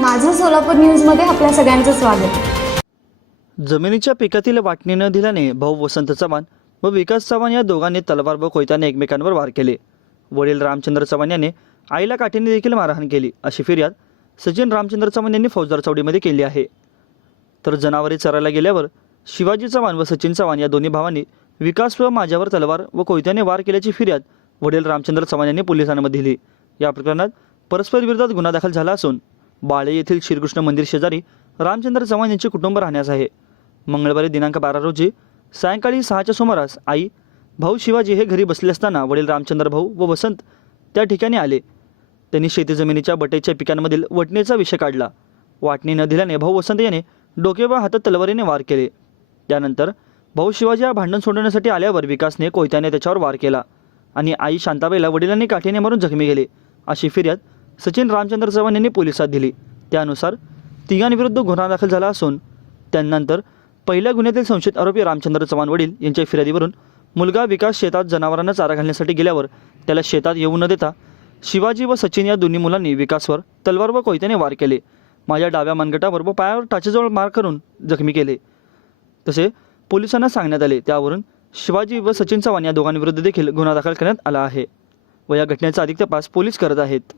माझं सोलापूर न्यूजमध्ये आपल्या सगळ्यांचं स्वागत. जमिनीच्या पिकातील वाटणी न दिल्याने भाऊ वसंत चव्हाण व विकास चव्हाण या दोघांनी तलवार व कोयत्याने एकमेकांवर वार केले. वडील रामचंद्र चव्हाण यांनी आईला काठीने देखील मारहाण केली अशी फिर्याद सचिन रामचंद्र चव्हाण यांनी फौजदार चौडीमध्ये केली आहे. तर जनावरे चरायला गेल्यावर शिवाजी चव्हाण व सचिन चव्हाण या दोन्ही भावांनी विकास व माझ्यावर तलवार व कोयत्याने वार केल्याची फिर्याद वडील रामचंद्र चव्हाण यांनी पोलिसांमध्ये दिली. या प्रकरणात परस्पर विरोधात गुन्हा दाखल झाला असून बाळे येथील श्रीकृष्ण मंदिर शेजारी रामचंद्र चव्हाण यांचे कुटुंब राहण्यास आहे. मंगळवारी दिनांक बारा रोजी सायंकाळी सहाच्या सुमारास आई भाऊ शिवाजी हे घरी बसले असताना वडील रामचंद्र भाऊ व वसंत त्या ठिकाणी आले. त्यांनी शेती जमिनीच्या बटेच्या पिकांमधील वटणीचा विषय काढला. वाटणी न दिल्याने भाऊ वसंत याने डोके व हातात तलवारीने वार केले. त्यानंतर भाऊ शिवाजी हा भांडण सोडवण्यासाठी आल्यावर विकासने कोयत्याने त्याच्यावर वार केला आणि आई शांताबाईला वडिलांनी काठीने मारून जखमी गेले अशी फिर्याद सचिन रामचंद्र चव्हाण यांनी पोलिसात दिली. त्यानुसार तिघांविरुद्ध गुन्हा दाखल झाला असून त्यानंतर पहिल्या गुन्ह्यातील संशयित आरोपी रामचंद्र चव्हाण वडील यांच्या फिर्यादीवरून मुलगा विकास शेतात जनावरांना चारा घालण्यासाठी गेल्यावर त्याला शेतात येऊ न देता शिवाजी व सचिन या दोन्ही मुलांनी विकासवर तलवार व कोयत्याने वार केले. माझ्या डाव्या मनगटावर व पायावर टाचेजवळ मार करून जखमी केले. तसे पोलिसांना सांगण्यात आले. त्यावरून शिवाजी व सचिन चव्हाण या दोघांविरुद्ध देखील गुन्हा दाखल करण्यात आला आहे व या घटनेचा अधिक तपास पोलीस करत आहेत.